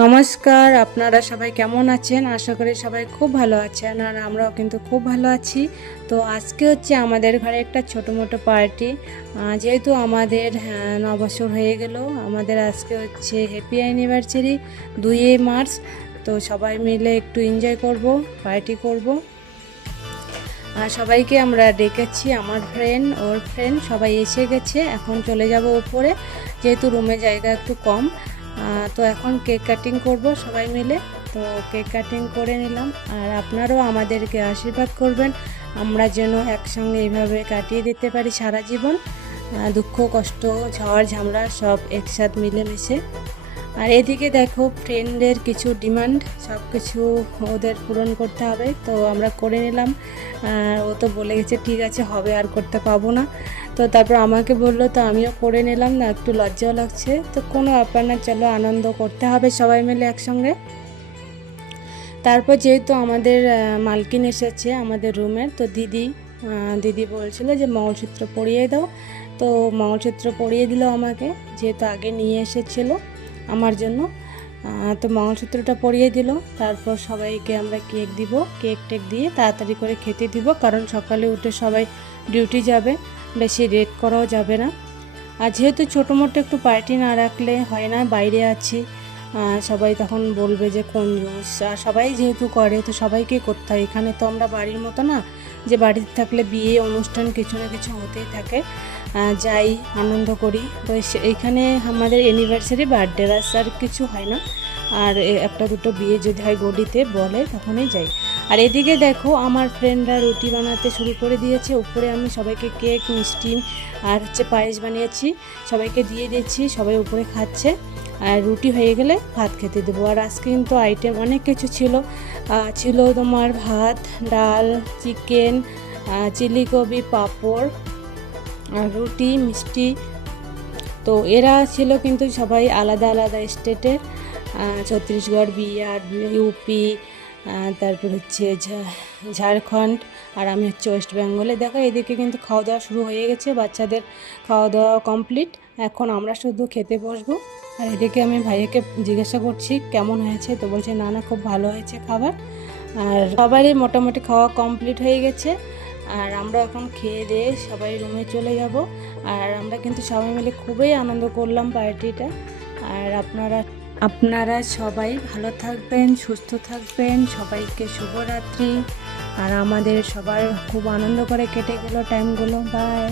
নমস্কার, আপনারা সবাই কেমন আছেন? আশা করি সবাই খুব ভালো আছেন, আর আমরাও কিন্তু খুব ভালো আছি। তো আজকে হচ্ছে আমাদের ঘরে একটা ছোটো-মোটো পার্টি। যেহেতু আমাদের নববছর হয়ে গেল, আমাদের আজকে হচ্ছে হ্যাপি অ্যানিভার্সারি 2 মার্চ। তো সবাই মিলে একটু এনজয় করব, পার্টি করব। সবাইকে আমরা ডেকেছি, আমার ফ্রেন্ড, ওর ফ্রেন্ড সবাই এসে গেছে। এখন চলে যাব উপরে, যেহেতু রুমে জায়গা একটু কম। তো এখন কেক কাটিং করব সবাই মিলে। তো কেক কাটিং করে নিলাম, আর আপনারাও আমাদেরকে আশীর্বাদ করবেন, আমরা যেন একসঙ্গে এইভাবে কাটিয়ে দিতে পারি সারা জীবন। দুঃখ, কষ্ট, ঝড় ঝামেলা সব একসাথে মিলেমিশে। আর এদিকে দেখো, ফ্রেন্ডের কিছু ডিমান্ড, সব কিছু ওদের পূরণ করতে হবে, তো আমরা করে নিলাম। ও তো বলে গেছে ঠিক আছে, হবে, আর করতে পাবো না। তো তারপর আমাকে বললো, তো আমিও করে নিলাম। না, একটু লজ্জাও লাগছে, তো কোনো ব্যাপার না, চলো আনন্দ করতে হবে সবাই মিলে একসঙ্গে। তারপর যেহেতু আমাদের মালকিন এসেছে আমাদের রুমের, তো দিদি বলছিল যে মঙ্গলসূত্র পরিয়ে দাও। তো মঙ্গলসূত্র পরিয়ে দিল আমাকে, যেহেতু আগে নিয়ে এসেছিলো আমার জন্য। তো মঙ্গলসূত্রটা পরিয়ে দিল। তারপর সবাইকে আমরা কেক দিব, কেক টেক দিয়ে তাড়াতাড়ি করে খেতে দিব, কারণ সকালে উঠে সবাই ডিউটি যাবে, বেশি লেট করাও যাবে না। আর যেহেতু ছোটো মোটো একটু পার্টি না রাখলে হয় না, বাইরে আছি, সবাই তখন বলবে যে কোন জিনিস। আর সবাই যেহেতু করে, তো সবাইকে করতে হয়। এখানে তো আমরা বাড়ির মতো না যে বাড়িতে থাকলে বিয়ে অনুষ্ঠান কিছু না কিছু হতেই থাকে, যাই আনন্দ করি। তো এইখানে আমাদের অ্যানিভার্সারি, বার্থডে, আর কিছু হয় না। আর একটা দুটো বিয়ে যদি হয় গডিতে বলে, তখনই যাই। আর এদিকে দেখো, আমার ফ্রেন্ডরা রুটি বানাতে শুরু করে দিয়েছে। উপরে আমি সবাইকে কেক, মিষ্টি আর হচ্ছে পায়েস বানিয়েছি, সবাইকে দিয়ে দিচ্ছি, সবাই উপরে খাচ্ছে। আর রুটি হয়ে গেলে ভাত খেতে দেবো। আর আজকে কিন্তু আইটেম অনেক কিছু ছিল তোমার ভাত, ডাল, চিকেন, চিলি কোবি, পাঁপড়, আর রুটি, মিষ্টি। তো এরা ছিল কিন্তু সবাই আলাদা আলাদা স্টেটের, ছত্তিশগড়, বিহার, ইউপি, তারপর হচ্ছে ঝাড়খণ্ড, আর আমি হচ্ছে ওয়েস্ট বেঙ্গলে। দেখো এদিকে কিন্তু খাওয়া দাওয়া শুরু হয়ে গেছে, বাচ্চাদের খাওয়া দাওয়া কমপ্লিট, এখন আমরা শুধু খেতে বসবো। আর এদিকে আমি ভাইয়াকে জিজ্ঞাসা করছি কেমন হয়েছে, তো বলছে না না, খুব ভালো হয়েছে খাবার। আর সবারই মোটামুটি খাওয়া কমপ্লিট হয়ে গেছে, আর আমরা এখন খেয়ে দিয়ে সবাই রুমে চলে যাব। আর আমরা কিন্তু সবাই মিলে খুবই আনন্দ করলাম পার্টিটা। আর আপনারা সবাই ভালো থাকবেন, সুস্থ থাকবেন, সবাইকে শুভরাত্রি। আর আমাদের সবার খুব আনন্দ করে কেটে গেল টাইমগুলো। বাই।